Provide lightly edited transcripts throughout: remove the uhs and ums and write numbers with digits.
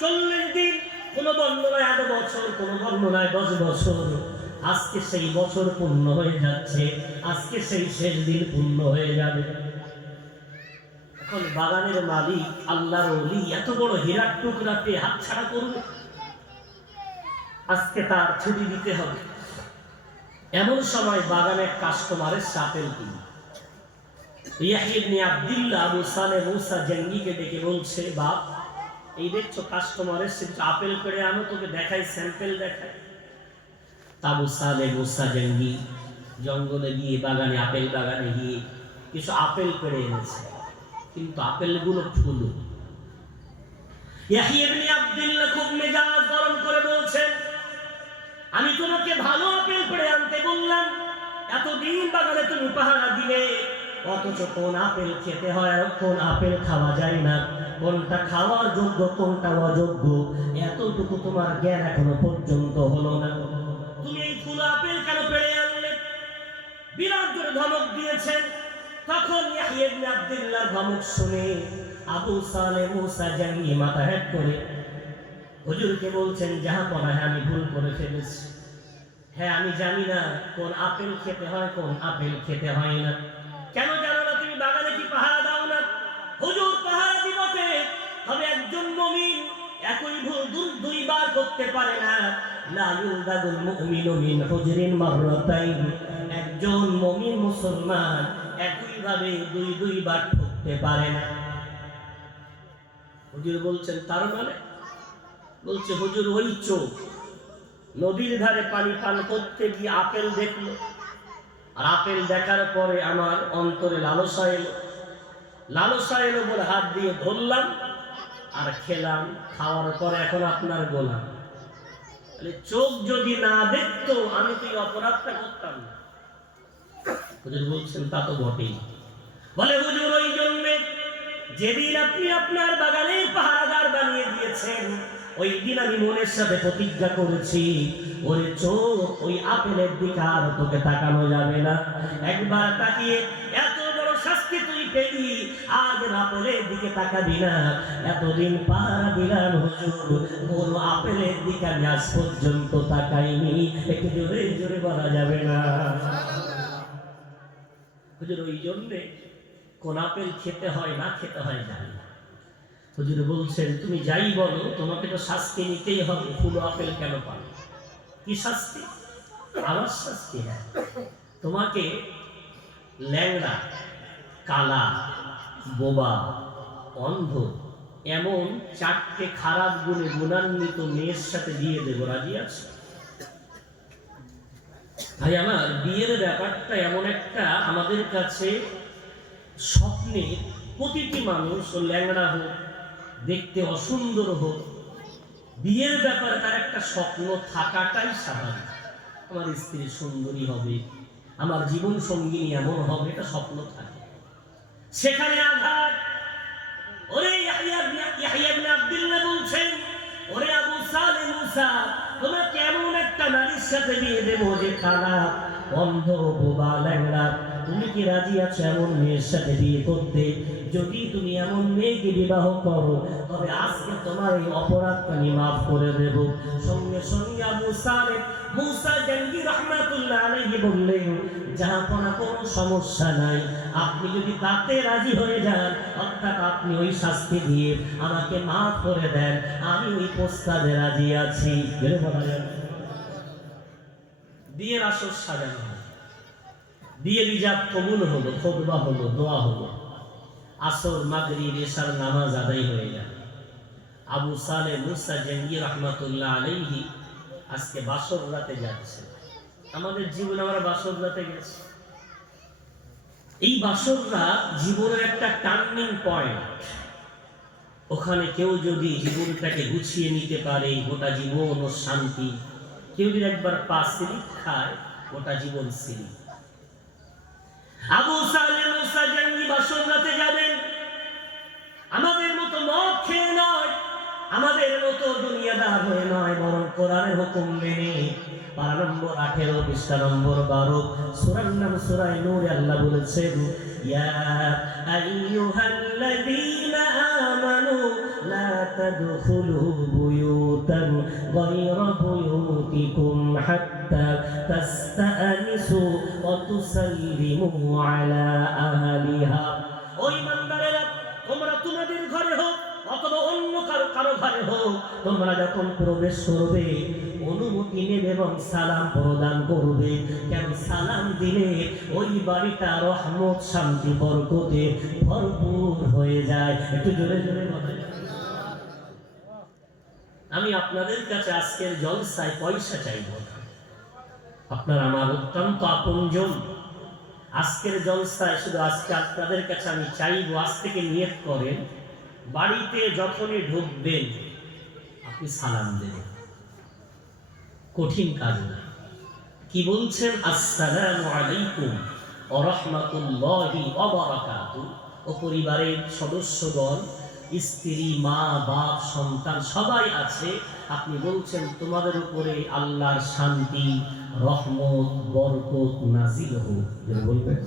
40 দিন, কোন বর্ণনায় 8 বছর, কোন বর্ণনায় 10 বছর। আজকে সেই বছর পূর্ণ হয়ে যাচ্ছে, আজকে সেই শেষ দিন পূর্ণ হয়ে যাবে। এখন বাগানের মালিক আল্লাহর ওলি এত বড় হীরার টুকরা পেয়ে হাতছাড়া করবে? আজকে তার ছুটি দিতে হবে। এমন সময় বাগানের কাস্টমারের আপেল কিনে ইয়াহিয়া ইবনে আব্দুল্লাহ আবু সালে মুসা জঙ্গিকে ডেকে বলছে, বাপ, এই দেখছো কাস্টমারের আপেল পেড়ে আনো, তোকে দেখাই, স্যাম্পেল দেখাই। আবু সালে মুসা জঙ্গি জঙ্গলে গিয়ে বাগানে, আপেল বাগানে গিয়ে কিছু আপেল পেড়ে এনেছে, কিন্তু আপেলগুলো ফুলো। ইয়াহিয়া ইবনে আব্দুল্লাহ খুব মেজাজ গরম করে বলছেন, আমি তোমাকে ভালো আপেল পেড়ে আনতে বললাম, এতদিন বাগানে তুমি পাহারা দিলে, অথচ কোন আপেল খেতে হয় আর কোন আপেল খাওয়া যায় না, কোনটা খাওয়ার যোগ্য কোনটা অযোগ্য, এতটুকু তোমার জ্ঞান এখনো পর্যন্ত হলো না। তুমি এই ফুল আপেল কেন পেড়ে আনলে? বিরাট জোরে ধমক দিয়েছেন। তখন ইয়াহিয়া ইবনে আব্দুল্লাহর ধমক শুনে আবু সালেহ মুসা জঙ্গি মাথা হেঁট করে হুজুরকে বলছেন, জাহাপনা, হ্যাঁ আমি ভুল করে ফেলেছি। হ্যাঁ, আমি জানি না কোন আপেল খেতে হয় কোন আপেল খেতে হয় না। কেন জানো না? তুমি বাগানে কি পাহারা দাও না? হুজুর, পাহারা দিবতে, তবে একজন মুমিন একই ভুল দুইবার করতে পারে না। লা ইউদাদুল মুমিনু মিন হুজরিন মাররাতাইন। একজন মুমিন মুসলমান একইভাবে দুইবার ঠকতে পারে না। হুজুর বলছেন, তার মানে? বলছে, হুজুর, ওই চোখ নদীর ধারে পানি পান করতে গিয়ে আপেল দেখলো, আর আপেল দেখার পরে আমার অন্তরে লালসা এলো। লালসা এলো বলে হাত দিয়ে ধরলাম আর খেলাম। খাওয়ার পরে এখন আপনার গোলাম। তাহলে চোখ যদি না দেখতো আমি তো এই অপরাধটা করতাম না। হুজুর বলছেন, তা তো বটেই। বলে, হুজুর, ওই জন্যে যেদিন আপনি আপনার বাগানের পাহারাদার বানিয়ে দিয়েছেন, ওই দিন আমি মনের সাথে প্রতিজ্ঞা করেছি, ওরে চোখ, ওই আপেলের দিকে আর তোকে তাকানো যাবে না। একবার তাকিয়ে এত বড় শাস্তি তুই পেলি, আর আপেলের দিকে তাকাবি না। এতদিন পাহারা দিলাম হুজুর, কোন আপেলের দিকে আমি আজ পর্যন্ত তাকাইনি। একটু জোরে জোরে বলা যাবে না? হুজুর, ওই জন্যে কোন আপেল খেতে হয় না খেতে হয় জানি না। হুজুর বলছেন, তুমি যাই বলো, তোমাকে তো শাস্তি নিতেই হবে। ফুল আপেল কেন পাবে? কি শাস্তি? আমার শাস্তি? হ্যাঁ, তোমাকে ল্যাংড়া, কালা, বোবা, অন্ধ এমন 4টে খারাপ গুণে গুণান্বিত মেয়ের সাথে বিয়ে দেবো, রাজি আছে? ভাই আমার, বিয়ের ব্যাপারটা এমন একটা আমাদের কাছে স্বপ্নে, প্রতিটি মানুষ ল্যাংড়া হোক, দেখতে অসুন্দর হোক, বিয়ের ব্যাপারে তার একটা স্বপ্ন থাকাটাই স্বাভাবিক। আমার স্ত্রী সুন্দরী হবে, আমার জীবন সঙ্গিনী এমন হবে, এটা স্বপ্ন থাকে। সেখানে আঘাত। ওরে ইয়াহিয়া ইবনে আব্দুল্লাহ বলছেন, ওরে আবু সালেহ মুসা, তোমরা কেমন একটা নারীর সাথে বিয়ে দেবো যে কালা, অন্ধ, বোবা, ল্যাংড়া? তুমি কি রাজি আছো এমন মেয়ের সাথে বিয়ে করতে? যদি তুমি এমন মেয়েকে বিবাহ করো, তবে আজকে তোমার এই অপরাধটা আমি মাফ করে দেব। সঙ্গে সঙ্গে আবু সালেহ মুসা জঙ্গি রাহমাতুল্লাহ আলাইহি বললেন, জাহাপনা, কোনো সমস্যা নাই, আপনি যদি তাতে রাজি হয়ে যান, অর্থাৎ আপনি ওই শাস্তি দিয়ে আমাকে মাফ করে দেন, আমি ওই প্রস্তাবে রাজি আছি। বিয়ের আসর সাজানো হলো, বিয়ের ইজাব কবুল হলো, খুতবা হলো, দোয়া হলো, আসর, মাগরিব, এশার নামাজ আদায় হয়ে গেল। আবু সালেহ মুসা জঙ্গি রাহমাতুল্লাহ আলাইহি আজকে বাসর রাতে যাচ্ছে। আমাদের জীবনে আমরা বাসর রাতে গেছি। এই বাসর রাত জীবনের একটা টার্নিং পয়েন্ট। ওখানে কেউ যদি জীবনটাকে গুছিয়ে নিতে পারে, গোটা জীবন ও শান্তি। কেউ যদি একবার পা স্লিপ খায়, গোটা জীবন স্লিপ। আবু সালেহ মুসা জঙ্গি বাসর রাতে যাবেন। আমাদের মতো মদ খেয়ে নয়, আমাদের মতো দুনিয়াদার হয়ে নয়, বরং কোরআনের হুকুম মেনে পারা নম্বর 18 পৃষ্ঠা নম্বর 12 সূরার নাম সূরা নূর। আল্লাহ বলেছেন ইয়া আইয়ুহাল্লাযীনা আমানু লা তাদখুলু বুয়ুতান গায়রা বুয়ুতিকুম হাত্তা তাস্তানিসু ওয়া তুসাল্লিমু আলা আহলিহা। ওই ইমানদারেরা, তোমরা তোমাদের ঘরে হোক অথবা অন্য কারো ঘরে হোক, তোমরা যখন প্রবেশ করবে অনুমতি নেবে এবং সালাম প্রদান করবে। কেন সালাম দিলে ওই বাড়িটা রহমত শান্তি বরকতে ভরপুর হয়ে যায়। একটু জোরে জোরে বলেন। আমি আপনাদের কাছে আজকের জলসায় পয়সা চাইব না, আপনার আমার অত্যন্ত আপনজন। আজকের জলসায় শুধু আজকে আপনাদের কাছে আমি চাইব, আজ থেকে নিয়ত করেন বাড়িতে যখনই ঢুকবেন আপনি সালাম দেবেন। কঠিন কাজ না। কি বলছেন? আসসালামু আলাইকুম ওয়া রাহমাতুল্লাহি ওয়া বারাকাতুহু। ও পরিবারের সদস্যগণ, স্ত্রী, মা, বাপ, সন্তান সবাই আছে। আপনি বলছেন তোমাদের উপরে আল্লাহর শান্তি, রহমত, বরকত নাজিল হোক। বলবেন।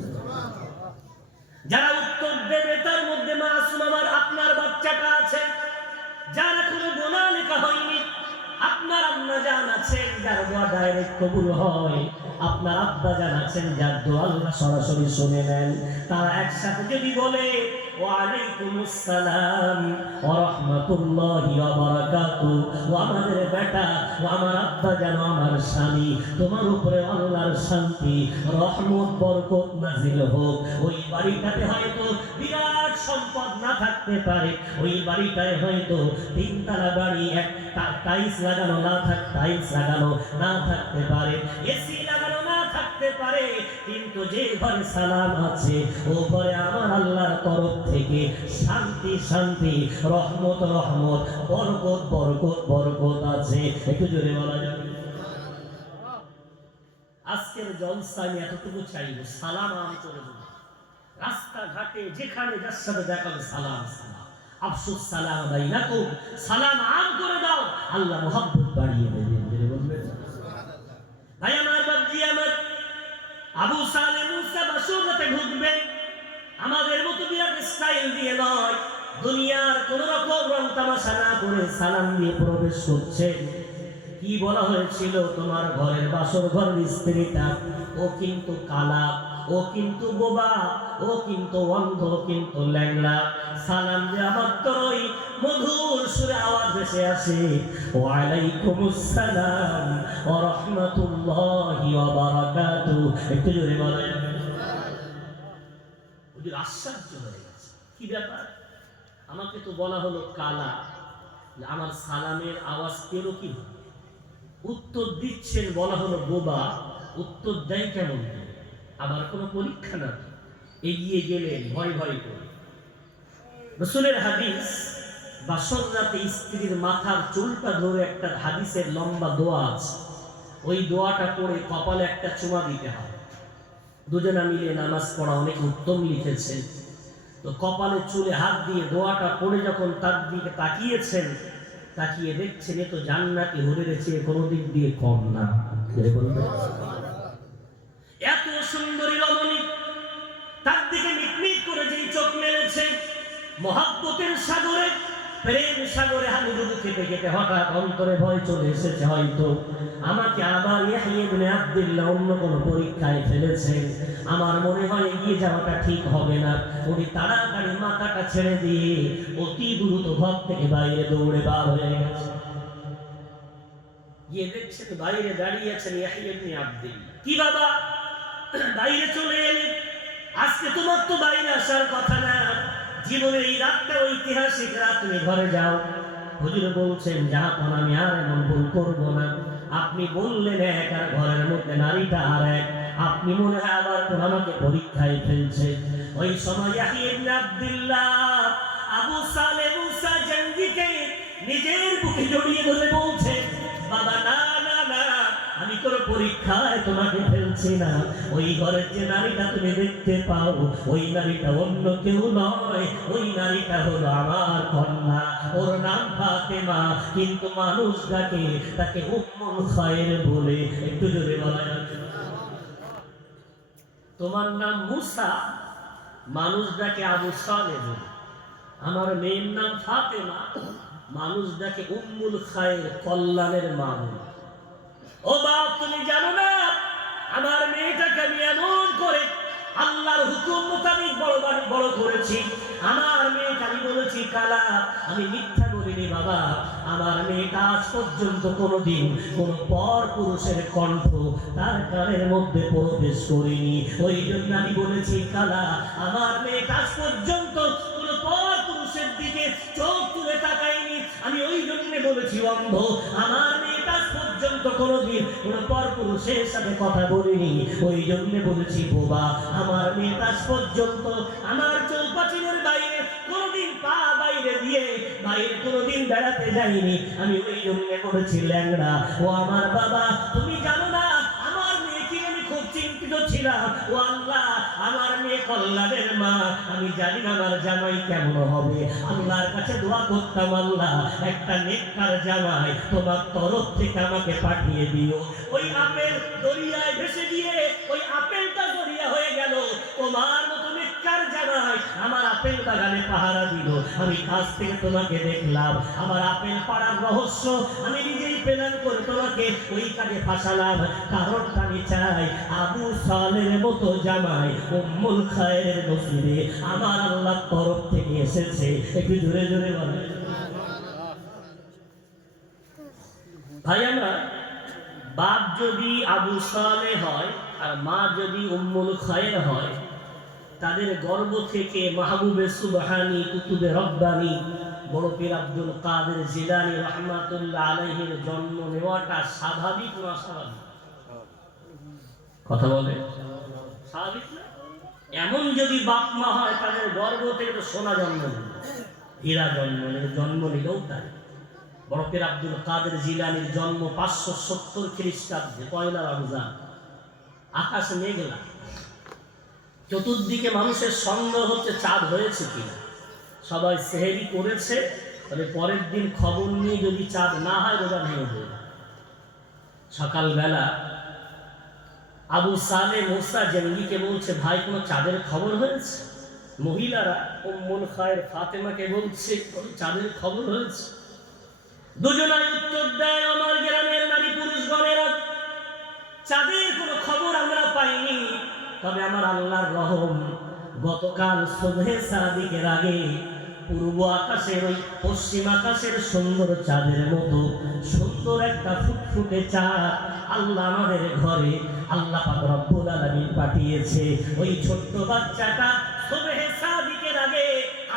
যারা উত্তর দেবে তার মধ্যে মাসুম আমার আপনার বাচ্চাটা আছে, যারা কোনো গুনাহ লেখা হয়নি। আপনার আম্মা জান আছেন যার দোয়া ডাইরেক্ট কবুল হয়। আপনার আব্বা জান আছেন যার দোয়া আল্লাহ সরাসরি শুনে নেন। তারা একসাথে যদি বলে ওয়া আলাইকুমুস সালাম ওয়া রাহমাতুল্লাহি ওয়া বারাকাতুহু, ও আমাদের বেটা, ও আমার আব্বা জান, আমার স্বামী, তোমার উপরে আল্লাহর শান্তি, রহমত, বরকত নাজিল হোক। ওই বাড়িটাতে হয়তো বিরাট সম্পদ না থাকতে পারে, ওই বাড়িটায় হয়তো তিনতলা বাড়ি, এক টাইলস লাগানো না থাকতে পারে, এসি লাগানো না থাকতে পারে, কিন্তু যে ঘরে সালাম আছে ও ঘরে আমার আল্লাহর তরফ থেকে শান্তি শান্তি, রহমত রহমত, বরকত বরকত বরকত আছে। একটু জোরে বলা যাবে। আজকের জলসা আমি এতটুকু চাইব, সালাম আম করে দেব। রাস্তাঘাটে যেখানে যার সাথে দেখা সালাম সালাম, আফসুস সালাম বাইনাকুম, সালাম আম করে দাও, আল্লাহ মোহাব্বত বাড়িয়ে দেবেন। বলবেন ভাই আমার, বাবজি আমার, আবু সালে মুসা বাসুরাতে ঢুকবে আমাদের মতো বিরাট স্টাইল দিয়ে নয়, দুনিয়ার কোন রকম রং তামাশা না করে সালাম দিয়ে প্রবেশ করছে। কি বলা হয়েছিল? তোমার ঘরের বাসর ঘরের স্ত্রীটা ও কিন্তু কালা, ও কিন্তু বোবা, ও কিন্তু অন্ধ, কিন্তু ল্যাংড়া। সালাম দেওয়া মাত্রই মধুর সুরে আওয়াজ ভেসে আসে, ওয়া আলাইকুমুস সালাম ওয়া রাহমাতুল্লাহি ওয়া বারাকাতুহু। একটু জোরে বলেন। ওদের আশ্চর্য হয়ে গেছে, কি ব্যাপার? আমাকে তো বলা হলো কালা, আমার সালামের আওয়াজ পেলো কি? উত্তর দিচ্ছেন, বলা হলো বোবা, উত্তর দেয় কেমন? আবার কোনো পরীক্ষা না, এগিয়ে গেলেন ভয় ভয় করে। রাসূলের হাদিস, বাসর রাতে স্ত্রীর মাথার চুলটা ধরে একটা হাদিসের লম্বা দোয়া আছে, ওই দোয়াটা পড়ে কপালে একটা চুমা দিতে হয়। দুজনা মিলে নামাজ পড়া অনেক উত্তম লিখেছেন। তো কপালে চুলে হাত দিয়ে দোয়াটা পড়ে যখন তার দিকে তাকিয়েছেন, তাকিয়ে দেখছেন এ তো জান্নাতি হুরের চেয়ে কোনো দিক দিয়ে কম না। এত সুন্দরী রমণী, তার দিকে মিটমিট করে যেই চোখ মেলেছে, মহাব্বতের সাগরে, প্রেম সাগরে হাবুডুবু খেতে খেতে হঠাৎ অন্তরে ভয় চলে এসেছে, হয়তো আমাকে আবার ইয়াহইয়া ইবনে আব্দুল্লাহ অন্য কোন পরীক্ষায় ফেলেছে, আমার মনে হয় এগিয়ে যাওয়াটা ঠিক হবে না। উনি তাড়াতাড়ি মাথাটা ছেড়ে দিয়ে অতি দ্রুত ঘর থেকে বাইরে দৌড়ে বার হয়ে গেছে। গিয়ে দেখছেন বাইরে দাঁড়িয়ে আছেন ইয়াহইয়া ইবনে আব্দুল্লাহ। কি বাবা, বাইরে চলে এলেন? আজকে তোমার তো বাইরে আসার কথা না, জীবনের এই রাতটা ঐতিহাসিক রাত, তুমি ঘরে যাও। হুজুর বলছেন জাহাপনা, আমি আর এমন ভুল করবো না। আপনি বললেন এক, আর ঘরের মধ্যে নারীটা আর এক, আপনি মনে হয় আবার কোন আমাকে পরীক্ষায় ফেলছে। ওই সময় ইয়াহইয়া ইবনে আব্দুল্লাহ আবু সালে মুসা জানজিকে নিজের বুকে জড়িয়ে ধরে বলছে, বাবা না না না, আমি কোনো পরীক্ষায় তোমাকে ফেলছি না। ওই ঘরের যে নারীটা তুমি দেখতে পাও, ওই নারীটা অন্য কেউ নয়, ওই নারীটা হলো আমার কন্যা, ওর নাম ফাতেমা, কিন্তু মানুষ ডাকে তাকে উম্মুল খায়ের বলে। একটু জোরে বলা যাবে? তোমার নাম মুসা, মানুষ ডাকে আবু সালেহ বলে। আমার মেয়ের নাম ফাতেমা, মানুষ ডাকে উম্মুল খায়ের, কল্যাণের মা বলে। ও বাপ, তুমি জানো না আমার মেয়েটাকে আমি এমন করে আল্লাহর হুকুম মোতাবেক বড় করেছি। আমার মেয়েকে আমি বলেছি কালা, আমি মিথ্যা বলিনি বাবা। আমার মেয়েটা আজ পর্যন্ত কোনোদিন কোন পর পুরুষের কণ্ঠ তার কানের মধ্যে প্রবেশ করিনি। ওই জন্য আমি বলেছি কালা, আমার মেয়েটা আজ পর্যন্ত কোন পর পুরুষের দিকে চোখ তুলে তাকায়নি। আমি ওই জন্য বলেছি অন্ধ, আমার মেয়েটা আজ পর্যন্ত কোনোদিন কোন পর পুরুষের সাথে কথা বলিনি। ওই জন্য বলেছি বোবা, আমার মেয়েটা আজ পর্যন্ত আমার চৌপাচিনের বাইরে কোনোদিন পা বাইরে দিয়ে বাইরে কোনোদিন বেড়াতে যাইনি। আমি ওই জন্য বলেছি ল্যাংড়া। ও আমার বাবা, তুমি জানো না আমার মেয়েকে আমি খুব চিন্তিত ছিলাম। ও আল্লাহ, আমার মেয়ে কল্যাণের মা, আমি জানি না আমার জামাই কেমন হবে। আল্লাহর কাছে দোয়া করতাম, আল্লাহ একটা নেককার জামাই তোমার তরফ থেকে আমাকে পাঠিয়ে দিও। ওই আপেল দরিয়ায় ভেসে দিয়ে ওই আপেলটা দরিয়া হয়ে গেল, তোমার মতো নেককার জামাই আমার আপেল বাগানে পাহারা দিল। আমি কাছ থেকে তোমাকে দেখলাম, আমার আপেল পাড়ার রহস্য আমি নিজেই প্ল্যান করে তোমাকে ওই কাজে ফাঁসালাম। কারণটা আমি চাই আবু সালের মতো জামাই উম্মুল খায়ের নসিবে আমার আল্লাহর তরফ থেকে এসেছে। একটু জোরে জোরে বলেন ভাই। আমরা বাপ যদি আবু সালে হয় আর মা যদি উম্মুল খায়ের হয়, তাদের গর্ভ থেকে মাহবুবে সুবহানি, কুতুবে রব্বানি, বড় পীর আব্দুল কাদের জিলানী রাহমাতুল্লাহ আলাইহির জন্ম নেওয়াটা স্বাভাবিক না অস্বাভাবিক? কথা বলে স্বাভাবিক না? এমন যদি বাপ মা হয়, তাদের গর্ভ থেকে তো সোনা জন্ম নিল, হীরা জন্ম নিলেও তাই। বড় পীর আব্দুল কাদের জিলানীর জন্ম 570 খ্রিস্টাব্দে, পয়লা রমজান। আকাশ মেঘলা, চতুর্দিকে মানুষের সন্দেহ হচ্ছে চাঁদ হয়েছে কিনা। সবাই সেহেরি করেছে, তবে পরের দিন খবর নিয়ে যদি চাঁদ না হয় রোজা ভেঙে দেবে। সকালবেলা আবু সালে মুসা জঙ্গিকে বলছে, ভাই কোনো চাঁদের খবর হয়েছে? মহিলারা উম্মুল খায়ের ফাতেমাকে বলছে, কোনো চাঁদের খবর হয়েছে? দুজনাই উত্তর দেয়, আমার গ্রামের নারী পুরুষগণেরা চাঁদের কোনো খবর আমরা পাইনি, তবে আমার আল্লাহর রহম, গতকাল সুবহে সাদিকের আগে পূর্ব আকাশের ওই পশ্চিম আকাশের সুন্দর চাঁদের মতো সুন্দর একটা ফুটফুটে চাঁদ আল্লাহ আমাদের ঘরে আল্লাহ পাক রব্বুল আলামিন পাঠিয়েছে। ওই ছোট্ট বাচ্চাটা সুবহে সাদিকের আগে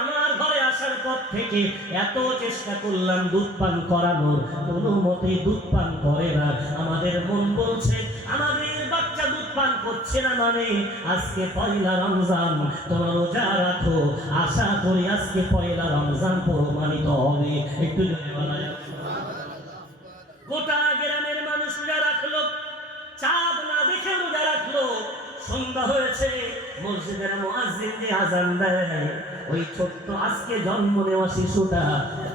আমার ঘরে আসার পর থেকে এত চেষ্টা করলাম দুধ পান করানোর, কোনো মতেই দুধ পান করে না। আমাদের মন বলছে আমাদের বাচ্চা দুধ পান করছে না, মানে আজকে পয়লা রমজান, তোমরা রোজা রাখো, আশা করি আজকে পয়লা রমজান প্রমাণিত হবে। একটু জোরে বলা যাবে? গোটা গ্রামের মানুষ রোজা রাখলো, চাঁদ না দেখে রোজা রাখলো। সন্ধ্যা হয়েছে, মসজিদের মুয়াজ্জিন যে আযান দেয়, ওই ছোট্ট আজকে জন্ম নেওয়া শিশুটা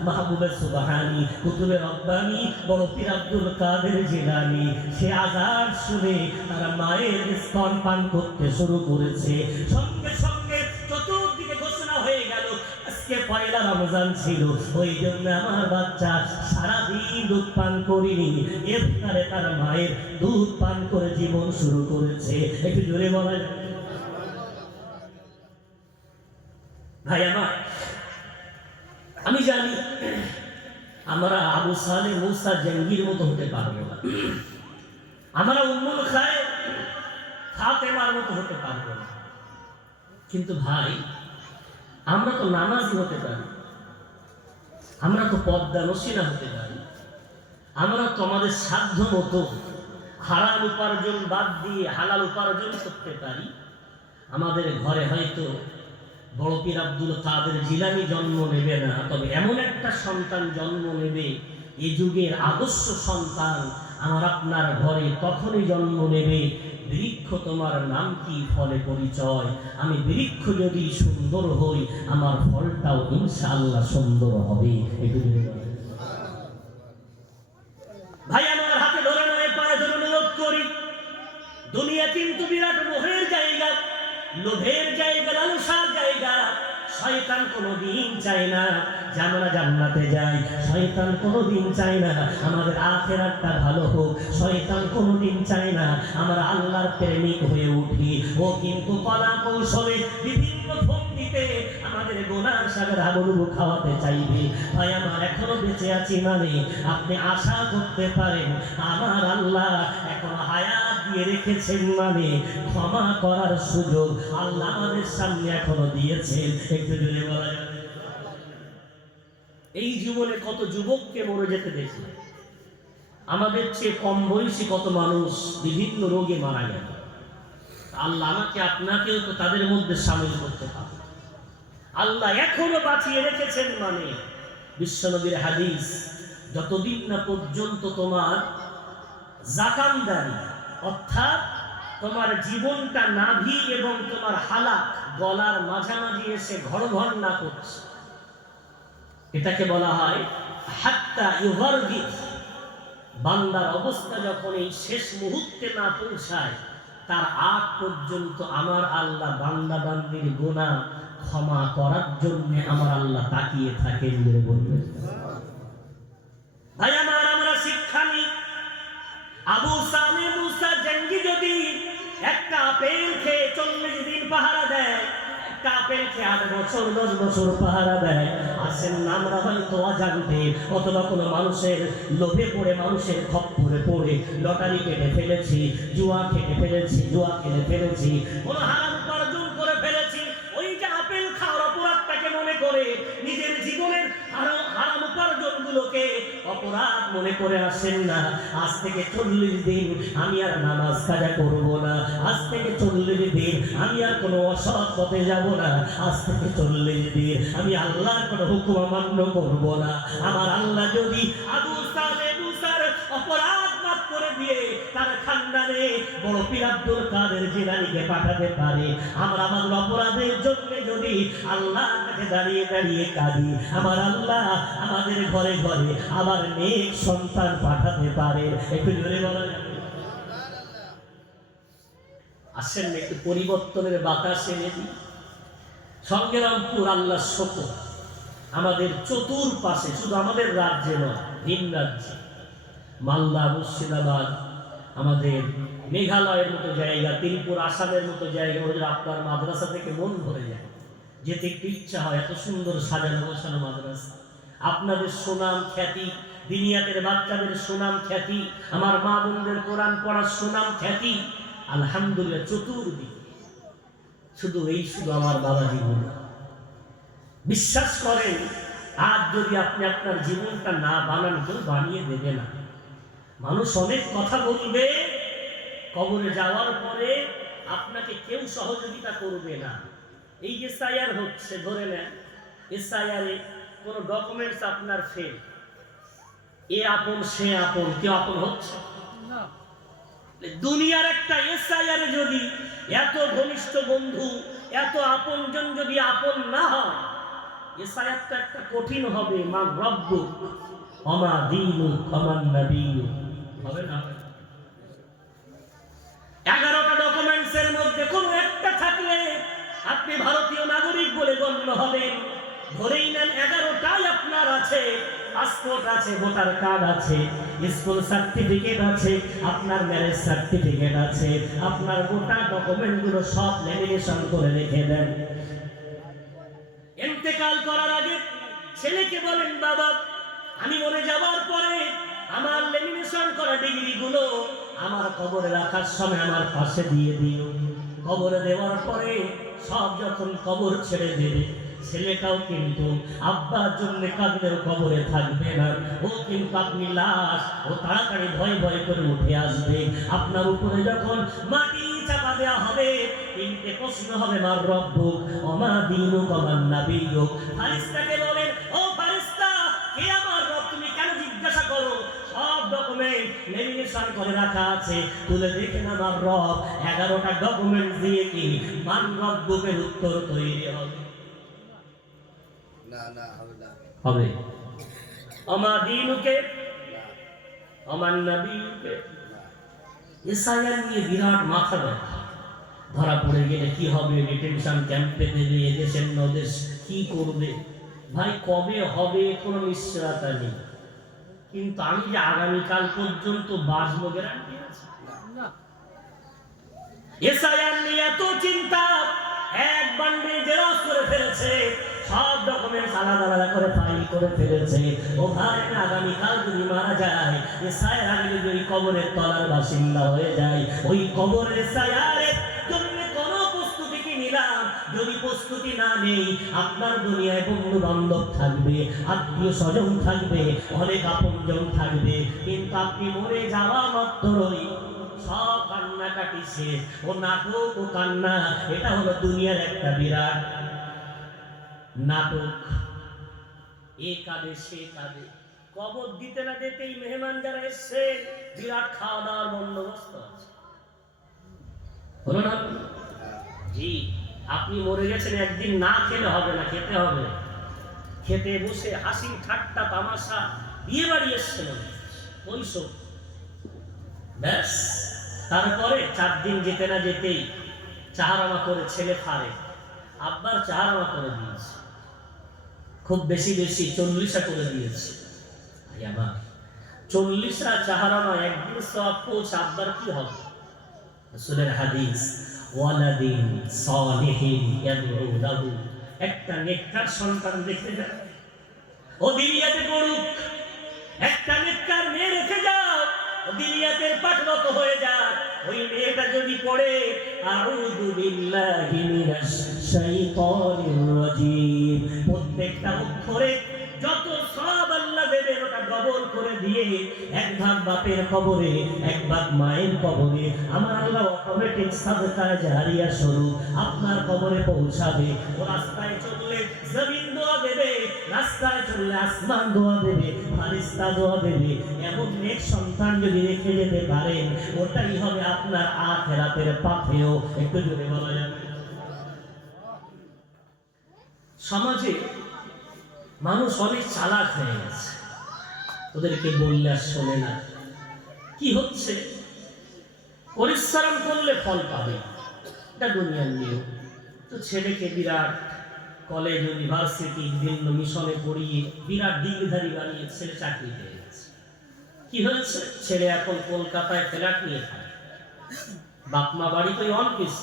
মাহবুবে সুবহানি, কুতুবে রব্বানি, বড় পীর আব্দুল কাদের জিলানী, সে আযান শুনে তার মায়ের স্তন পান করতে শুরু করেছে। সঙ্গে সঙ্গে চতুর্দিকে ঘোষণা হয়ে গেল আজকে পয়লা রমজান ছিল। ওই জন্য আমার বাচ্চা সারাদিন দুধ পান করিনি, ইফতারে তার মায়ের দুধ পান করে জীবন শুরু করেছে। একটু জোরে বলা যায়? ভাই আমার, আমি জানি আমরা আবু সালে মুসা জঙ্গির মতো হতে পারবো না, আমরা উম্মুল খায়ের ফাতেমার মতো হতে পারবো না, কিন্তু ভাই আমরা তো নামাজি হতে পারি, আমরা তো পর্দানশীলা হতে পারি, আমরা তো আমাদের সাধ্য মতো হারাম উপার্জন বাদ দিয়ে হালাল উপার্জন করতে পারি। আমাদের ঘরে হয়তো বড় পীর আব্দুল কাদের জিলানী জন্ম নেবে না, তবে এমন একটা সন্তান জন্ম নেবে, এই যুগের আদর্শ সন্তান, আমার আপনার ঘরে তখনই জন্ম নেবে বৃক্ষ তোমার নাম কি ফলে পরিচয়। আমি বৃক্ষ যদি সুন্দর হই আমার ফলটাও ইনশাআল্লাহ সুন্দর হবে। ভাই আমার হাতে ধরে নয় পায়ে ধরে অনুরোধ করি, দুনিয়া কিন্তু বিরাট মোহের জায়গা, লোভের জায়গা, লালসার জায়গা। শয়তান কোনোদিন চায় না যে আমরা জান্নাতে যাই, শয়তান কোনোদিন চায় না আমাদের আখিরাতটা ভালো হোক, শয়তান কোনোদিন চায় না আমরা আল্লাহর প্রেমিক হয়ে উঠি। ও কিন্তু কলা কৌশলে বিভিন্ন ফন্দিতে আমাদের গুনার সাগর হাবুডুবু খাওয়াতে চাইবে। ভাই আমার এখনো বেঁচে আছি মানে আপনি আশা করতে পারেন আমার আল্লাহ এখনো হায়াত দিয়ে রেখেছেন, মানে ক্ষমা করার সুযোগ আল্লাহ আমাদের সামনে এখনো দিয়েছেন। একটু জোরে বলা যাবে? এই জীবনে কত যুবককে মরে যেতে দেখি, আমাদের চেয়ে কম বয়সী কত মানুষ বিভিন্ন রোগে মারা গেল। আল্লাহ আমাকে আপনাকেও তো তাদের মধ্যে সামিল করতে পারে। আল্লাহ এখনো বাঁচিয়ে রেখেছেন, মানে বিশ্বনবীর হাদিস, যতদিন না পর্যন্ত তোমার জাকানদারি অর্থাৎ তোমার জীবনটা নাভি এবং তোমার হালাক গলার মাঝামাঝি এসে ঘড়ঘড় না করছে, এটাকে বলা হয় হাত্তা ইউগারগিস। বান্দার অবস্থা যখন এই শেষ মুহূর্তে না পৌঁছায় তার আগ পর্যন্ত আমার আল্লাহ বান্দা বান্দির গুনাহ ক্ষমা করার জন্য আমার আল্লাহ তাকিয়ে থাকেন বলে বলবেন। ভাই আমার আমরা শিক্ষা নিই, আবু সালে মুসা জঙ্গি যদি একটা আপেল খেয়ে 40 দিন পাহারা দেয়, একটা আপেল খেয়ে 8 বছর 10 বছর পাহারা দেয়, আসেন আমরা হয়তো অজান্তে অথবা কোনো মানুষের লোভে পড়ে মানুষের খপ্পরে পড়ে লটারি কেটে ফেলেছি, জুয়া খেটে ফেলেছি, জুয়া খেলে ফেলেছি, কোনো হারাম উপার্জন করে ফেলেছি। ওই যে আপেল খাওয়ার অপরাধটাকে মনে করে নিজের জীবনের হারাম উপার্জনগুলোকে অপরাধ মনে করে আসেন না। আজ থেকে 40 দিন আমি আর নামাজ কাজা করব না, আজ থেকে 40 দিন আমি আর কোনো অসৎ পথে যাব না, আজ থেকে 40 দিন আমি আল্লাহর কোনো হুকুম অমান্য করব না। আমার আল্লাহ যদি আবু সালে মুসার অপরাধ মাফ করে দিয়ে তার খানদানে বড় পীর আব্দুল কাদের জিলানীকে পাঠাতে পারে, আমরা আমাদের অপরাধের জন্য যদি আল্লাহর কাছে দাঁড়িয়ে দাঁড়িয়ে কাঁদি, আমার আল্লাহ আমাদের ঘরে ঘরে আবার নেক সন্তান পাঠাতে পারে। একটু জোরে বলা যাবে? আসেন একটু পরিবর্তনের বাতাস এনে দিই। সংগ্রামপুর আল্লাহ শকর আমাদের চতুর্পাশে, শুধু আমাদের রাজ্যে নয় ভিন রাজ্যে, মালদা, মুর্শিদাবাদ, আমাদের মেঘালয়ের মতো জায়গা, ত্রিপুরা, আসামের মতো জায়গা, আপনার মাদ্রাসা থেকে মন ভরে যায়, যেতে একটু ইচ্ছা হয়। এত সুন্দর সাজানো গোছানো মাদ্রাসা, আপনাদের সুনাম খ্যাতি, দিনিয়াতের বাচ্চাদের সুনাম খ্যাতি, আমার মা বোনদের কোরআন পড়ার সুনাম খ্যাতি, আলহামদুলিল্লাহ চতুর্দিকে। শুধু আমার বাবাজি বলে বিশ্বাস করেন, আজ যদি আপনি আপনার জীবনটা না বানান, কেউ বানিয়ে দেবে না। মানুষ অনেক কথা বলবে, কবরে যাওয়ার পরে আপনাকে কেউ সহযোগিতা করবে না। এই যে এসআইআর হচ্ছে, ধরে নেন এসআইআরে কোনো ডকুমেন্টস আপনার ফেল, এ আপন সে আপন, কেউ আপন হচ্ছে না। দুনিয়ার একটা এসআইআরে যদি এত ঘনিষ্ঠ বন্ধু, এত আপনজন যদি আপন না হয়, এসআইআরটা একটা কঠিন হবে। মা রব্বু ওমা দীনু ওমান নবিয়্যু হবে না? 11টা ডকুমেন্টসের মধ্যে কোনো একটা থাকলে আপনি ভারতীয় নাগরিক বলে গণ্য হবেন। ধরেই নেন 11টাই আপনার আছে, পাসপোর্ট আছে, ভোটার কার্ড আছে, স্কুল সার্টিফিকেট আছে, আপনার ম্যারেজ সার্টিফিকেট আছে, আপনার গোটা ডকুমেন্টগুলো সব লেমিনেশন করে রেখে দেন। ইন্তেকাল করার আগে ছেলেকে বলেন, বাবা আমি মরে যাওয়ার পরে আমার লেমিনেশন করা ডিগ্রিগুলো আমার কবরে রাখার সময় আমার পাশে দিয়ে দিও। কবরে দেওয়ার পরে সব যখন কবর ছেড়ে দেবে, ছেলেটাও কিন্তু আব্বার জন্য কাঁদলেও কবরে থাকবে না। ও কিন্তু আপনি লাশ, ও তাড়াতাড়ি ভয় ভয় করে উঠে আসবে। আপনার উপরে যখন মাটি চাপা দেওয়া হবে, 3টে প্রশ্ন হবে, মার রব্বুক ওমা দীনুক ওমান নবিয়্যুক। ফারিস্তাকে বলেন, ও ফারিস্তা, কে আমার রব, তুমি কেন জিজ্ঞাসা করো? সব ডকুমেন্ট লেমিনেশন করে রাখা আছে, তুলে দেখেন আমার রব 11টা ডকুমেন্ট দিয়ে কি মান রব্বুকের উত্তর তৈরি হবে? না না হবে না। হবে। আমা দিনুকে আমার নবীকে এসআইআর নিয়ে বিরাট মাথা ব্যথা। ধরা পড়ে গেলে কি হবে, ডিটেনশন ক্যাম্পে দেবে, এদেশের নদেশ কি করবে? ভাই কবে হবে কোনো নিশ্চয়তা নেই, কিন্তু আমি যে আগামীকাল পর্যন্ত বাঁচবো গ্যারান্টি আছে না। এসআইআর নিয়ে এত চিন্তা, এক বান্ডিল জেরক্স করে ফেলেছে, সব ডকুমেন্টস আলাদা আলাদা করে ফাইল করে ফেলেছে। ও ভাই আগামীকাল যদি মারা যায়, এসআইআর আগে যদি ওই কবরের তলার বাসিন্দা হয়ে যায়, ওই কবরের এসআইআরের জন্য কোনো প্রস্তুতি কি নিলাম? যদি প্রস্তুতি না নেই, আপনার দুনিয়ায় বন্ধু বান্ধব থাকবে, আত্মীয় স্বজন থাকবে, অনেক আপনজন থাকবে, কিন্তু আপনি মরে যাওয়া মাত্রই সব কান্নাকাটি শেষ। ও নাটক ও কান্না, এটা হলো দুনিয়ার একটা বিরাট নাটক। এ কাঁদে সে কাঁদে, কবর দিতে না দিতেই মেহমান যারা এসছে বিরাট খাওয়া দাওয়ার বন্দোবস্ত আছে, হলো না? জি, আপনি মরে গেছেন, একদিন না খেলে হবে না, খেতে হবে। খেতে বসে হাসি ঠাট্টা তামাশা, বিয়ে বাড়ি এসছে ওইসব, ব্যাস। তারপরে 4 দিন যেতে না যেতেই চাহারামা করে ছেলে ফারে, আব্বার চাহারামা করে দিয়েছে, খুব বেশি বেশি 40টা করে দিয়েছে। ভাই আমার 40টা চাহারামা একদিন সব পৌঁছ, আব্বার কি হবে? রাসূলের হাদিস, ওয়ালাদিন সালিহিন ইয়াদউ লাহু, একটা নেককার সন্তান দেখে যাও, ও দুনিয়াতে পড়ুক, একটা নেককার মেয়ে রেখে যাও, ও দুনিয়াতে পাঠরত হয়ে যাক, ওই মেয়েটা যদি পড়ে আউযু বিল্লাহি মিনাশ শাইতানির রাজীম, প্রত্যেকটা অক্ষরে যত সব আল্লাহ দেবেন ওটা ডবল করে দিয়ে এক ভাগ বাপের কবরে, এক ভাগ মায়ের কবরে আমার আল্লাহ অটোমেটিক সাদকায়ে জারিয়া স্বরূপ আপনার কবরে পৌঁছাবে। ও রাস্তায় চললে জমিন দোয়া দেবে, রাস্তায় চললে আসমান দোয়া দেবে, ফারিস্তা দোয়া দেবে। এমন নেক সন্তান যদি রেখে যেতে পারেন, ওটাই হবে আপনার আখিরাতের পাথেয়। একটু জোরে বলা যাবে? সমাজে মানুষ অনেক চালাক হয়ে গেছে, ওদেরকে বললে আর শোনে না। কি হচ্ছে? পরিশ্রম করলে ফল পাবে, এটা দুনিয়ার নিয়ম। তো ছেলেকে বিরাট কলেজ ইউনিভার্সিটি বিভিন্ন মিশনে পড়িয়ে বিরাট ডিগ্রিধারী বানিয়ে ছেলে চাকরি পেয়ে গেছে। কি হয়েছে? ছেলে এখন কলকাতায় ফ্ল্যাট নিয়ে থাকে, বাপ মা বাড়ি তো অন পিস,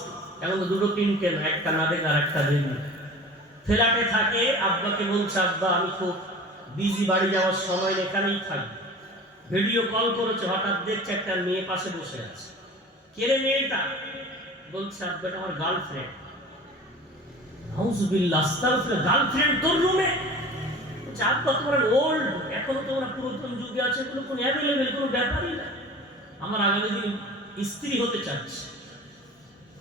এখন তো 2-3টে না, একটা নাদেক আর একটা দিন ফ্ল্যাটে থাকে। আব্বাকে বলছে, আব্বা আমি খুব বিজি, বাড়ি যাওয়ার সময় এখানেই থাকবো। ভিডিও কল করেছে, হঠাৎ দেখছে একটা মেয়ে পাশে বসে আছে। কে রে মেয়েটা? বলছে আব্বা এটা আমার গার্লফ্রেন্ড। নাউজুবিল্লাহ, আস্তাগফিরুল্লাহ, গার্লফ্রেন্ড তোর রুমে? বলছে আব্বা তোমার ওল্ড, এখনো তোমরা পুরাতন যুগে আছে, এগুলো কোনো অ্যাভেলেবেল কোনো ব্যাপারই না। আমার আগামী দিন স্ত্রী হতে চাচ্ছে,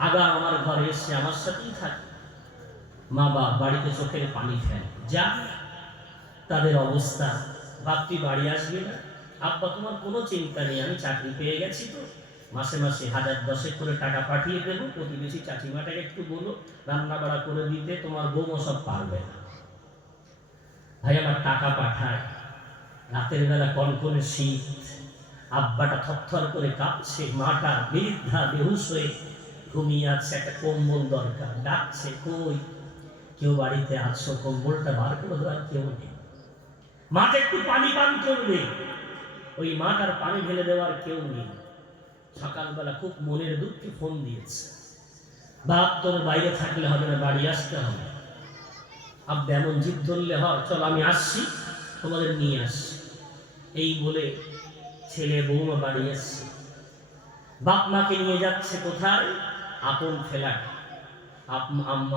আগা আমার ঘরে এসে আমার সাথেই থাকে। মা বাপ বাড়িতে চোখের পানি ফেলে, যা তাদের অবস্থা। বাপটি বাড়ি আসবে না? আব্বা তোমার কোনো চিন্তা নেই, আমি চাকরি পেয়ে গেছি, তো মাসে মাসে 1000-10 করে টাকা পাঠিয়ে দেবো, প্রতিবেশী চাচিমাটাকে একটু বলো রান্না বাড়া করে দিতে, তোমার বউ সব পারবে না। ভাই আমার টাকা পাঠায়, রাতের বেলা কনকনে শীত, আব্বাটা থরথর করে কাঁপছে, মাটা বৃদ্ধা বেহুশ হয়ে ঘুমিয়ে আছে, একটা কম্বল দরকার, ডাকছে, কই কেউ বাড়িতে আছো? কম্বলটা বার করে দেওয়ার কেউ নেই। মাঠে একটু পানি পান করবে, ওই মাটার পানি ঢেলে দেওয়ার কেউ নেই। সকালবেলা খুব মনের দুঃখে ফোন দিয়েছে, বাপ তোর বাইরে থাকলে হবে না, বাড়ি আসতে হবে। আব্বা এমন জিদ ধরলে হয়, চল আমি আসছি, তোমাদের নিয়ে আসছি। এই বলে ছেলে বৌমা বাড়ি আসছে, বাপ মাকে নিয়ে যাচ্ছে কোথায়? আপন ফ্ল্যাট।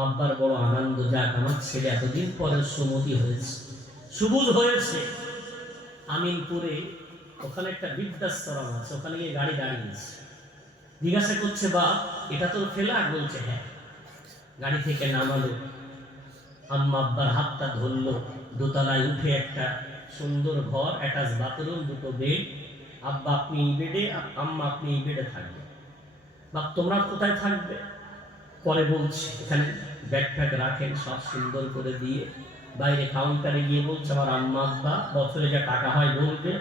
আব্বার বড় আনন্দ, যাক আমার ছেলে এতদিন পরে সুমতি হয়েছে, সুবুধ হয়েছে। আমিনপুরে ওখানে একটা বৃদ্ধাশ্রম আছে, ওখানে গিয়ে গাড়ি দাঁড়িয়েছে, জিজ্ঞাসা করছে বাপ এটা তোর ফ্ল্যাট? বলছে হ্যাঁ। গাড়ি থেকে নামালো, আম্মা আব্বার হাতটা ধরলো, দোতলায় উঠে একটা সুন্দর ঘর, অ্যাটাচ বাথরুম, 2টো বেড, আব্বা আপনি এই বেডে, আম্মা আপনি এই বেডে থাকবে। বা তোমরা কোথায় থাকবে পরে বলছি, এখানে ব্যাগ ফ্যাগ রাখেন সব সুন্দর করে দিয়ে। বাইরে কাউন্টারে গিয়ে বলছে আমার আম্মা আব্বা বছরে যা টাকা হয় বলবে,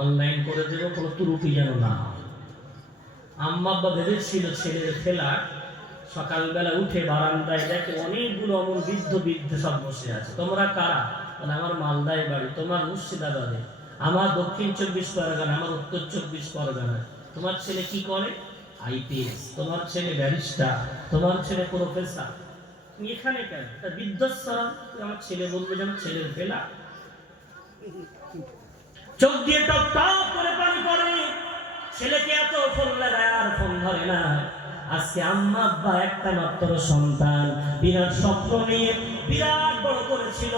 অনলাইন করে দেবো, কোনো ত্রুটি যেন না হয়। আম্মা আব্বা ভেবেছিল ছেলের ফেলার, সকালবেলা উঠে বারান্দায় দেখে অনেকগুলো অমন বৃদ্ধ বৃদ্ধ সব বসে আছে। তোমরা কারা? বলে আমার মালদায় বাড়ি। তোমার মুর্শিদাবাদে। আমার দক্ষিণ 24 পরগনা, আমার উত্তর 24 পরগনা। তোমার ছেলে কি করে? আইপিএস। তোমার ছেলে ব্যারিস্টার, তোমার ছেলে প্রফেসর। তুমি এখানে কেন? তা বিদ্যাশ্রম। আমার ছেলে বলবে যেন ছেলের ফেলা। চোখ দিয়ে টপ টপ করে পানি পড়ে। ছেলেকে এত ফোন লাগায় আর ফোন ধরে না। আজকে আম্মা আব্বা একটা মাত্র সন্তান, বিরাট স্বপ্ন নিয়ে বিরাট বড় করেছিল,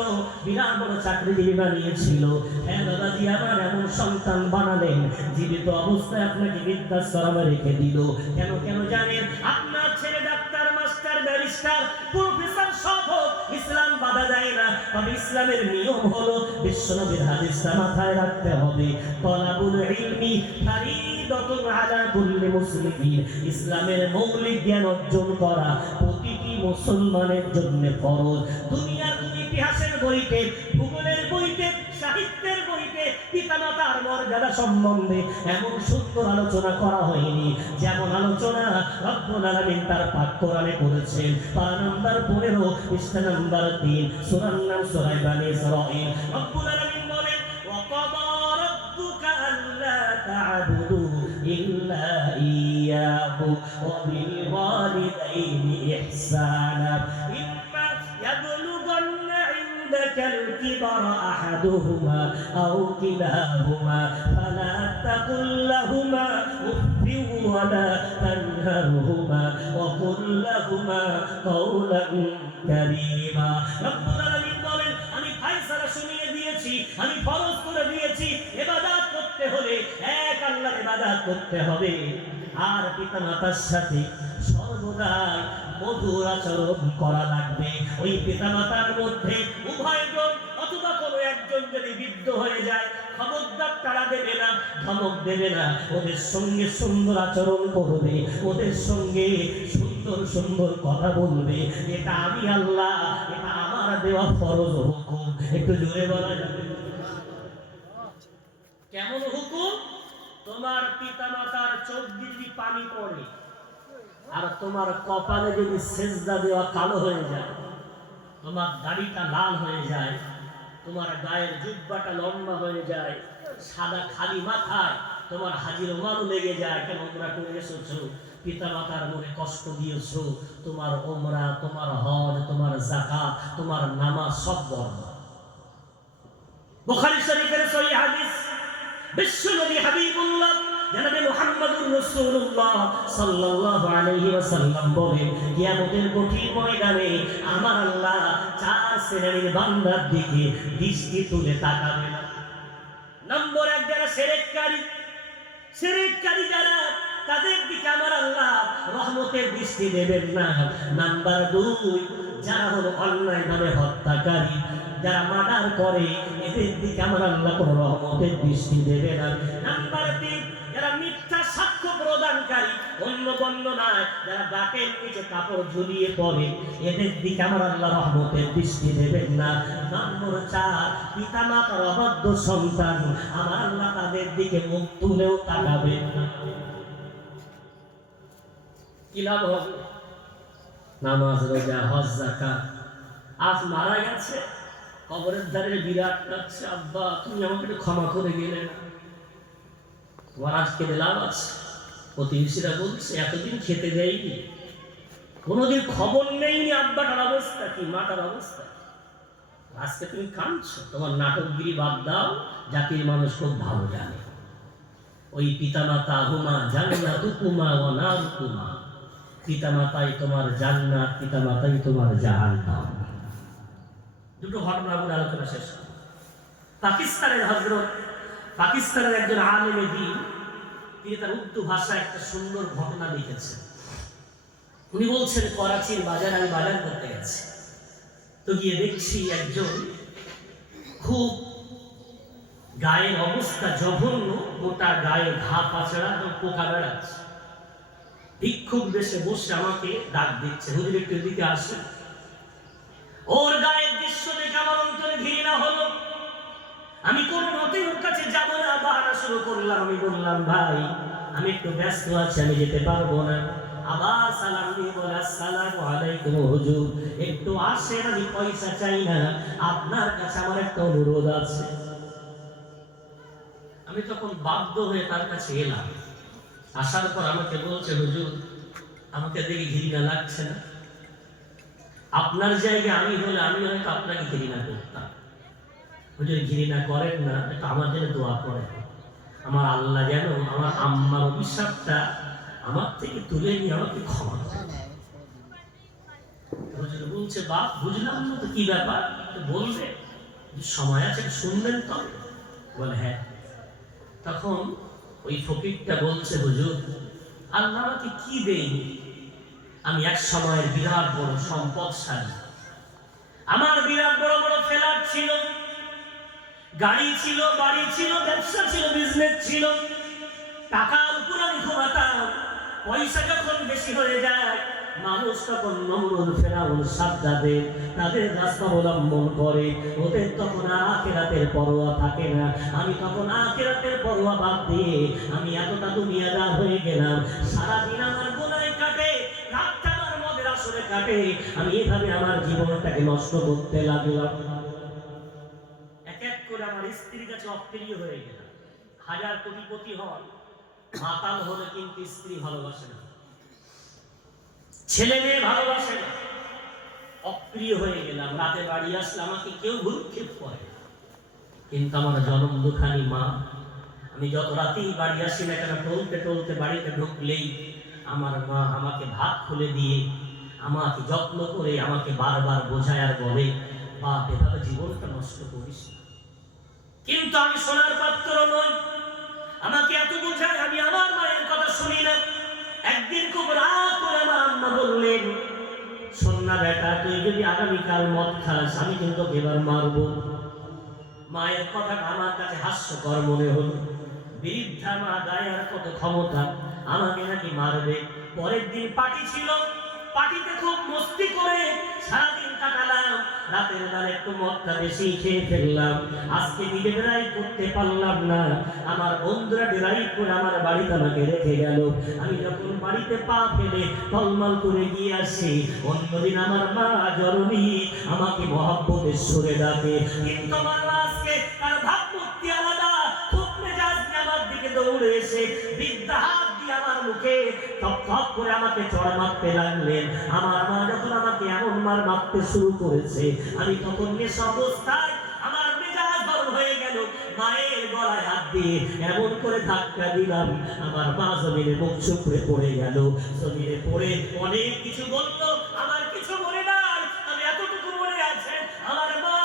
বিরাট বড় চাকরিজীবী বানিয়েছিল। হ্যাঁ দাদাজি আমার এমন সন্তান বানালেন, জীবিত অবস্থায় আপনাকে বৃদ্ধাশ্রমে রেখে দিল। কেন কেন জানেন? আপনার ছেলে ডাক্তার, মাস্টার, ব্যারিস্টার, প্রফেসর সব হোক, ইসলাম বাধা দেয় না। তবে ইসলামের নিয়ম হলো বিশ্বনবীর হাদিসটা মাথায় রাখতে হবে, তলাবুল ইলমি ফারিদাতুন আলা কুল্লি মুসলিমিন। ইসলামের মৌলিক জ্ঞান অর্জন করা প্রতিটি মুসলমানের জন্য ফরজ। দুনিয়ার ইতিহাসের বইতে, ভূগোলের বইতে, সাহিত্যের বইতে পিতামাতার মর্যাদা সম্বন্ধে এমন সুন্দর আলোচনা করা হয়নি যেমন আলোচনা রব্বুল আলামিন তার পাক কোরআনে করেছেন। পারা নাম্বার 15 পৃষ্ঠা নাম্বার 3, সূরার নাম সূরা বনী ইসরাঈল। রব্বুল আলামিন বলেন ওয়া ক্বাদা রাব্বুকা আল্লা তা'বুদু ইল্লা ইয়াহু ওয়া বিল ওয়ালিদাইনি ইহসানা ইম্মা ইয়াবলুগান্না عندك الكبر أحدهما أو كلاهما فلا تقل لهما أف ولا تنهرهما وقل لهما قولا كريما رب العالمين বলেন আমি ফয়সালা শুনিয়ে দিয়েছি, আমি ফরজ করে দিয়েছি, ইবাদত করতে হলে এক আল্লাহর ইবাদত করতে হবে। আর পিতামাতার সাথে সর্বদাই মধুর আচরণ করা লাগবে। ওই পিতামাতার মধ্যে উভয়জন অথবা কোনো একজন যদি বৃদ্ধ হয়ে যায়, খবরদার তারা দেবে না, ধমক দেবে না, ওদের সঙ্গে সুন্দর আচরণ করবে, ওদের সঙ্গে সুন্দর সুন্দর কথা বলবে। এটা আমি আল্লাহ, এটা আমার দেওয়া ফরজ হুকুম। একটু জোরে বলা যাবে? কেমন হুকুম? তোমার পিতামাতার চোখ দিয়ে পানি পড়ে আর তোমার কপালে যদি সেজদা দেওয়া কালো হয়ে যায়, তোমার দাড়িটা লাল হয়ে যায়, তোমার গায়ের জুব্বাটা লম্বা হয়ে যায়, সাদা খালি মাথায় তোমার হাজির ওমারও লেগে যায়, কেন ওমরা করে এসেছো, পিতা মাতার মনে কষ্ট দিয়েছো, তোমার ওমরা, তোমার হজ, তোমার যাকাত, তোমার নামাজ সব বর্ণ। বুখারী শরীফের সহিহ হাদিস, বিশ্বনবী হাবিবুল্লাহ জনাবে মুহাম্মদুর রাসূলুল্লাহ সাল্লাল্লাহু আলাইহি ওয়াসাল্লাম বলেন, কিয়ামতের কঠিন ময়দানে আমার আল্লাহ চার শ্রেণীর বান্দার দিকে দৃষ্টি তুলে তাকাবে না। নম্বর 1, যারা শিরককারী যারা, তাদের দিকে আমার আল্লাহ রহমতের দৃষ্টি দেবেন না। নাম্বার 2, যারা হলো অন্যায়ভাবে হত্যাকারী, যারা মার্ডার করে, এদের দিকে আমার আল্লাহ কোনো রহমতের দৃষ্টি দেবে না। নাম্বার 3, যারা মিথ্যা সাক্ষ্য প্রদানকারী, অন্য বর্ণনায় যারা গাটের নিচে কাপড় ঝুলিয়ে পড়ে, এদের দিকে আমার আল্লাহ রহমতের দৃষ্টি দেবেন না। নম্বর 4, পিতামাতার অবাধ্য সন্তান, আমার আল্লাহ তাদের দিকে মুখ তুলেও তাকাবেন না। কি লাভ হবে? নামাজ, রোজা, হজ, যাকাত। আজ মারা গেছে, কবরের ধারে বিরাট কাছে, আব্বা তুমি আমাকে একটু ক্ষমা করে গেলে না। তোমার আজকে লাভ আছে? প্রতিবেশীরা বলছে এতদিন খেতে দেয়নি, কোনোদিন খবর নেইনি আব্বাটার অবস্থা কি, মাটার অবস্থা। আজকে তুমি কাঁদছো, তোমার নাটকগিরি বাদ দাও, জাতির মানুষ খুব ভালো জানে। ওই পিতামাতা হুমা জান্নাতুকুমা ওয়া নারুকুমা, পিতামাতাই তোমার জান্নাত, পিতামাতাই তোমার জাহান্নাম। দুটো ঘটনা বলে আলোচনা শেষ। পাকিস্তানের একজন আলেমে দ্বীন, তিনি তার উর্দু ভাষায় একটা সুন্দর ঘটনা লিখেছেন। উনি বলছেন, করাচির বাজারে আমি বাজার করতে গেছি, তো গিয়ে দেখছি একজন খুব গায়ের অবস্থা জঘন্য, গোটা গায়ে ঘা পাচড়া এবং পোকা বেড়াচ্ছে। ভিক্ষুক বেশে বসে আমাকে ডাক দিচ্ছে, হুজুর একটু দিকে আসে। ওর গায়ের দৃশ্য দেখে আমার অন্তরে ঘৃণা হলো। আমি কোনো মতেই ওর কাছে যাব না, বাহানা শুরু করলাম। আমি বললাম, ভাই আমি একটু ব্যস্ত আছি, আমি যেতে পারবো না। আবার সালাম দিয়ে বলে, আসসালামু আলাইকুম হুজুর, একটু আসেন, আমি পয়সা চাই না, আপনার কাছে আমার একটা অনুরোধ আছে। আমি তখন বাধ্য হয়ে তার কাছে এলাম। আসার পর আমাকে বলছে, হুজুর আমাকে দেখে ঘৃণা লাগছে না? আপনার জায়গায় আমি হলে আমি হয়তো আপনাকে ঘৃণা করতাম। হুজুর ঘৃণা করেন না, একটু আমার জন্য দোয়া করেন, আমার আল্লাহ যেন আমার আম্মার অভিশাপটা আমার থেকে তুলে নিয়ে আমাকে ক্ষমা করেন। হুজুর বলছে, বাপ বুঝলাম না তো কি ব্যাপার, তো বলবে, সময় আছে শুনবেন তো? বলে হ্যাঁ। তখন ওই ফকিরটা বলছে, হুজুর আল্লাহ আমাকে কি দেয়নি? আমি এক সময়ের বিরাট বড় সম্পদশালী, আমার বিরাট বড় বড় ফ্ল্যাট ছিল, গাড়ি ছিল, বাড়ি ছিল, ব্যবসা ছিল, বিজনেস ছিল, টাকার উপর আমি ঘুমাতাম। পয়সা যখন বেশি হয়ে যায়, মানুষ তখন নমরুদ, ফেরাউন, সাদ্দাদের তাদের রাস্তা অবলম্বন করে, ওদের তখন আর আখিরাতের পরোয়া থাকে না। আমি তখন আখিরাতের পরোয়া বাদ দিয়ে আমি এতটা দুনিয়াদার হয়ে গেলাম, সারাদিন আমার গোনায় কাটে, রাতটা আমার মদের আসরে কাটে, আমি এভাবে আমার জীবনটাকে নষ্ট করতে লাগলাম। এক এক করে আমার স্ত্রীর কাছে অপ্রিয় হয়ে গেলাম। হাজার কোটিপতি হন, মাতাল হলে কিন্তু স্ত্রী ভালোবাসে না, ছেলে মেয়ে ভালোবাসে না, অপ্রিয় হয়ে গেলাম। রাতে বাড়ি আসলে আমাকে কেউ ভ্রুক্ষেপ করে, কিন্তু আমার জনম দুখানি মা, আমি যত রাতেই বাড়ি আসি না কেন, টলতে টলতে বাড়িতে ঢুকলেই আমার মা আমাকে ভাত খুলে দিয়ে আমাকে যত্ন করে আমাকে বারবার বোঝায় আর বলে, বাপ এভাবে জীবনটা নষ্ট করিস না। কিন্তু আমি শোনার পাত্র নই, আমাকে এত বোঝায়, আমি আমার মায়ের কথা শুনি না। একদিন খুব রাত করে আমার আম্মা বললেন, শোন না বেটা, তুই যদি আগামীকাল মদ খাস আমি কিন্তু এবার মারবো। মায়ের কথাটা আমার কাছে হাস্যকর মনে হলো। বৃদ্ধা মা, গায়ে আর কত ক্ষমতা, আমাকে নাকি মারবে। পরের দিন পার্টি ছিল, পার্টিতে খুব মস্তি করে সারাদিন কাটালাম। রাতের বেলা একটু মদটা বেশি খেয়ে ফেললাম। আজকে নিজে ড্রাইভ করতে পারলাম না, আমার বন্ধুরা ড্রাইভ করে আমার বাড়িতে আমাকে রেখে গেল। আমি যখন বাড়িতে পা ফেলে টলমল করে গিয়ে আসি, অন্যদিন আমার মা জননী আমাকে মহব্বতের সুরে ডাকে, কিন্তু আমার মা আজকে তার ভাবমূর্তি আলাদা। খুব মেজাজ নিয়ে আমার দিকে দৌড়ে এসে বিদ্যা হাত দিয়ে আমার মুখে টপ টপ করে আমাকে চড় মারতে লাগলেন। আমার মা যখন আমাকে এমন মার মারতে শুরু করেছে, আমি তখন নেশা অবস্থায় আমার মেজাজ গরম হয়ে গেল। মায়ের গলায় হাত দিয়ে এমন করে ধাক্কা দিলাম, আমার মা জমিনে মুখ চুপড়ে পড়ে গেল। জমিনে পড়ে অনেক কিছু বললো, আমার কিছু মনে নাই, আমি এতটুকু মনে আছে, আমার মা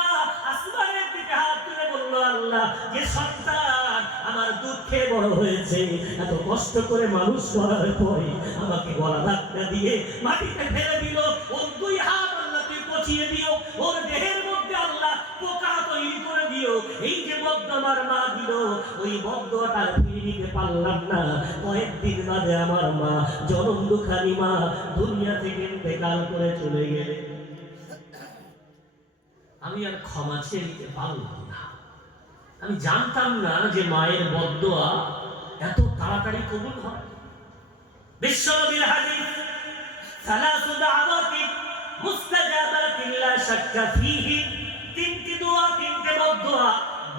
আসমানের দিকে হাত তুলে বলল, আল্লাহ যে সন্তান আমার দুঃখে বড় হয়েছে, এত কষ্ট করে মানুষ করার পরে আমাকে গলা ধাক্কা দিয়ে মাটিতে ফেলে দিল, ওর দুই হাত আল্লাহ তুই পচিয়ে দিও, ওর দেহের মধ্যে আল্লাহ পোকা তৈরি করে দিও। এই যে বদ্ধ আমার মা দিল, ওই বদ্ধটার ফিরে নিতে পারলাম না। কয়েকদিন বাদে আমার মা, জনম দুখানি মা, দুনিয়া থেকে ইন্তেকাল করে চলে গেলে আমি আর ক্ষমা চেয়ে নিতে পারলাম না। আমি জানতাম না যে মায়ের বদদোয়া এত তাড়াতাড়ি কবুল হয়। বিশ্বনবীর হাদিস, সালাসু দাওয়াতিন মুস্তাজাবাতিন লা শাক্কা ফীহি, তিনটি দোয়া, তিনটে বদদোয়া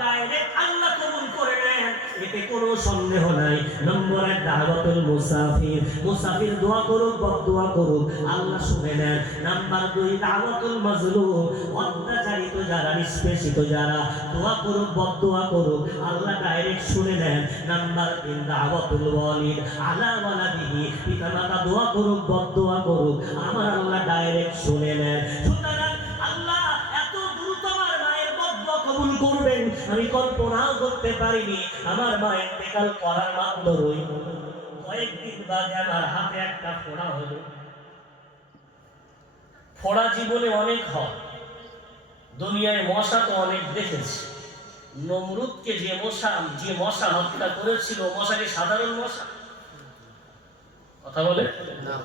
ডাইরেক্ট আল্লাহ কবুল করে নেন, এতে কোনো সন্দেহ নাই। নম্বর 1 দাওয়াতুল মুসাফির, মুসাফির দোয়া করুক, বদদোয়া করুক, আল্লাহ শুনে নেন। নাম্বার 2 দাওয়াতুল মাজলুম, অত্যাচারিত যারা, নিষ্পেষিত যারা, দোয়া করুক, বদদোয়া করুক, আল্লাহ ডাইরেক্ট শুনে নেন। নাম্বার 3 দাওয়াতুল ওয়ালিদ আলা ওয়ালাদিহি, পিতামাতা দোয়া করুক, বদদোয়া করুক, আমার আল্লাহ ডাইরেক্ট শুনে নেন। সুতরাং আল্লাহ এত দ্রুত আমার মায়ের বদদোয়া কবুল করবেন আমি কল্পনাও করতে পারিনি। আমার মা ইন্তেকাল করার মাত্রই কয়েকদিন বাদে আমার হাতে একটা ফোড়া হলো। ফোড়া জীবনে অনেক হয়, দুনিয়ায় মশা তো অনেক দেখেছি, নমরুদকে যে মশা হত্যা করেছিল, মশাকে সাধারণ মশা কথা বলে না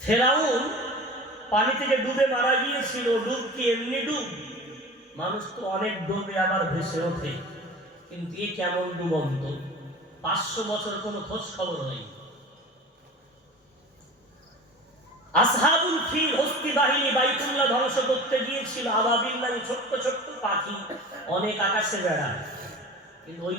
ফেরাউন পানি থেকে ডুবে মারা গিয়েছিল। ডুব কি এমনি ডুব? মানুষ তো অনেক ডুবে আবার ভেসে ওঠে, কিন্তু এ কেমন ডুবন্ত? 500 বছর কোনো খোঁজ খবর হয়নি। আসহাবুল ফিল হস্তি বাহিনী বাইতুল্লাহ ধ্বংস করতে গিয়েছিল। আবাবিল নামে ছোট্ট ছোট্ট পাখি অনেক আকাশে বেড়ায়, কিন্তু ওই